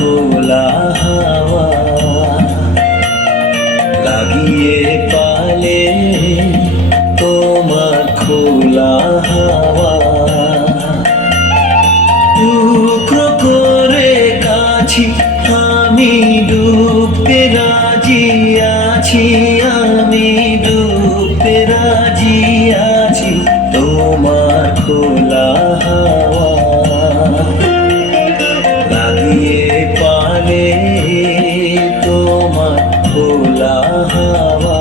খোলা হাওয়া লাগিয়ে পালে তোমার খোলা হাওয়া টুকরো করে কাছি আমি ডুবতে রাজি আছি আমি ডুবতে রাজি আছি তোমার খোলা হাওয়া লাগিয়ে পালে তোমার খোলা হাওয়া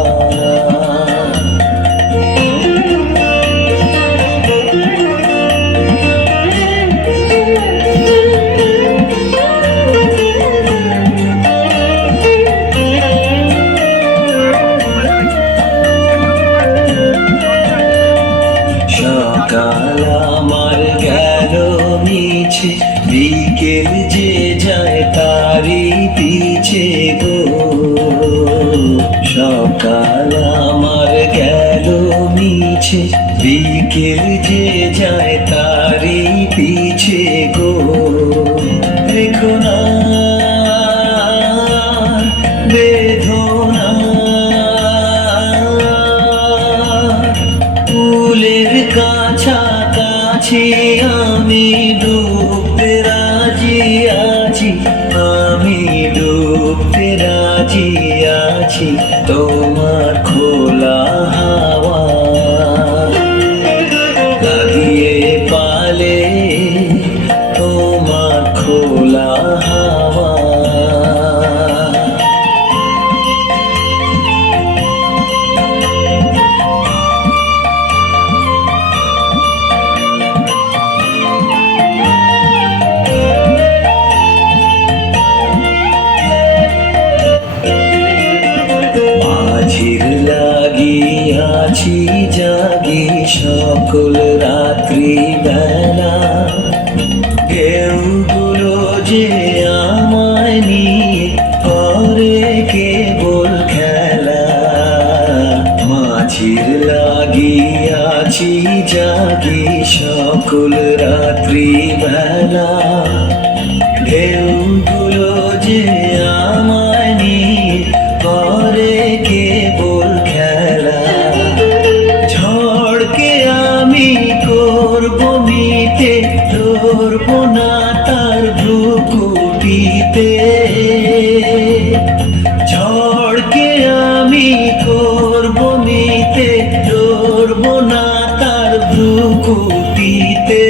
সকাল আমার গেল মিছে বিকেল যে যায় তারি পিছে গো সকাল আমার গেল মিছে বিকেল যে যায় তারি পিছে গো রেখো না বেদনা ফুলের কাছাকাছি আমি ডুবতে রাজি আছি আমি ডুবতে রাজি আছি তোমার খোলা হাওয়া লাগিয়ে পালে তোমার খোলা হাওয়া মাঝির লাগিয়াছি জাগি সকল রাত্রি বেলা ঢেউগুলো যে আমায় নিয়ে করে কেবল খেলা মাঝির লাগিয়াছি জাগি সকল রাত্রি বেলা ঢেউগুলো যে আমায় নিয়ে করে কেবল খেলা ঝড়কে আমি করব মিতে ধরব না তার ভ্রুকুটিতে ঝড়কে আমি করব মিতে ধরব না তার ভ্রুকুটিতে